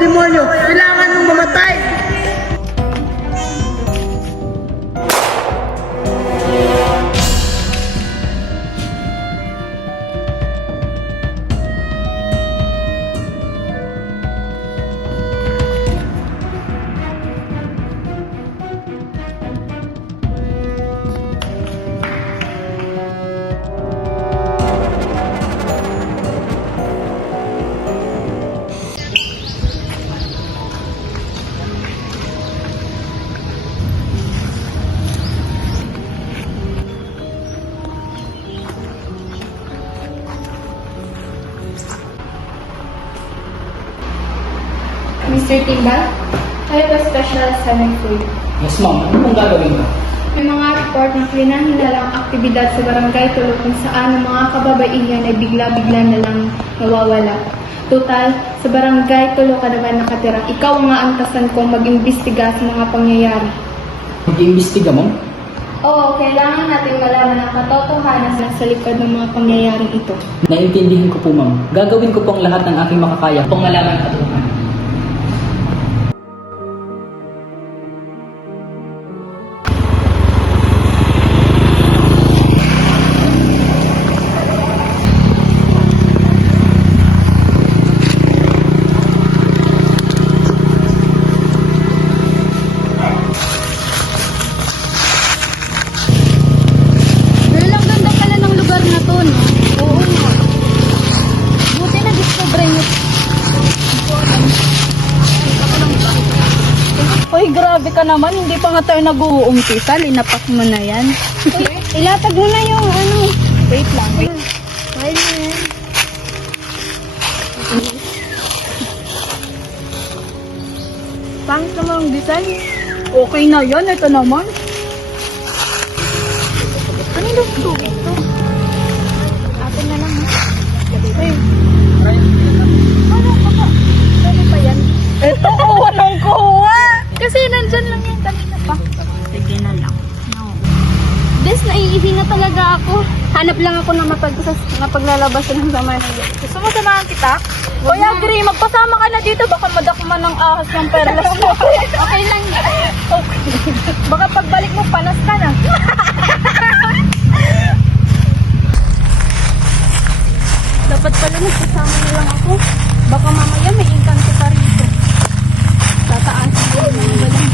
demonyo. Kailangan mong mamatay. Mr. Timbal, I have a special assignment for you. Yes, ma'am. Ano pong gagawin ko? May mga report ng hinahinalang aktibidad sa Barangay Tulo kung saan ang mga kababaihan ay bigla-bigla na lang nawawala. Total, sa Barangay Tulo ka naman nakatira. Ikaw ang aantasan kong mag-imbestiga sa mga pangyayari. Mag-iimbestiga, ma'am? Oo, kailangan natin malaman ang katotohanan sa likod ng mga pangyayaring ito. Naintindihan ko po, ma'am. Gagawin ko po ang lahat ng aking makakaya kung malaman ang katotohanan. Ang ganda pala ng lugar na to, no? Oo nga. Buti na-discover niyo. Hoy, grabe ka naman. Hindi pa nga tayo nag-uumpisa. Linapak mo na yan. Ilatag mo na yung ano. Wait lang. File mo yan. Pangit naman ang design. Okay na yan. Ito naman. Ano yung gusto? Ito. Atin na lang, ha? Hey, Ano ka ba? Pwede pa yan? ito kuha ng kuha. Kasi nandyan lang yan kanina pa. Sige na lang. No. Des, naiihi na talaga ako. Hanap lang ako ng mapaglalabas ng sama na yan. Gusto mo samahan kita? Hoy, Agri, magpasama ka na dito. Baka madakman ng ahas ng perlas mo. Okay lang. Baka pagbalik mo, panas ka na. Dapat pala nagkasama na lang ako. Baka mamaya may engkanto pa rito. Tataasin ko ng walang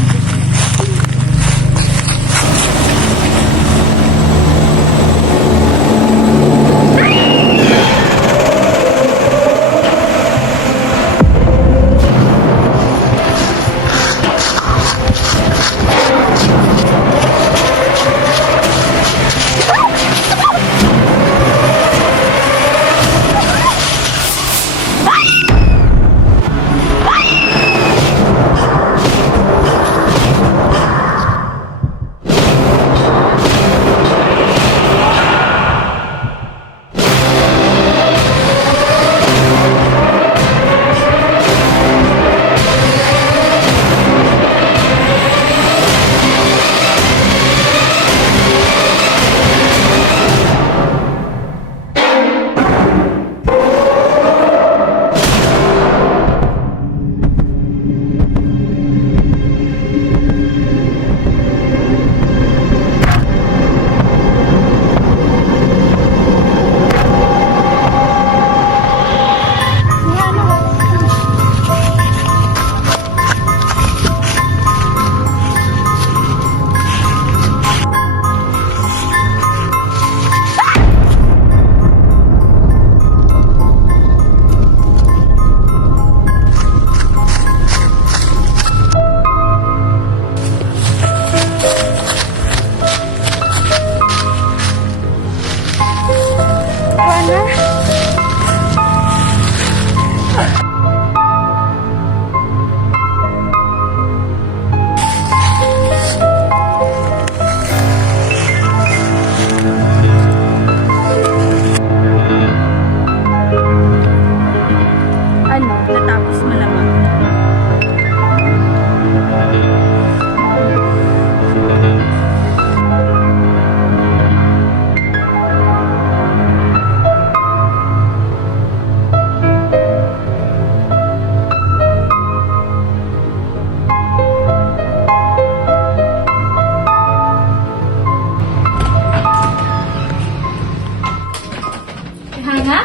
Tihana?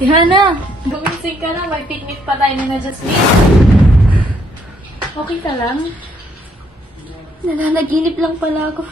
Tihana, gumising ka na. May picnic pa tayo na Jasmine. Okay ka lang? Nananaginip lang pala ako.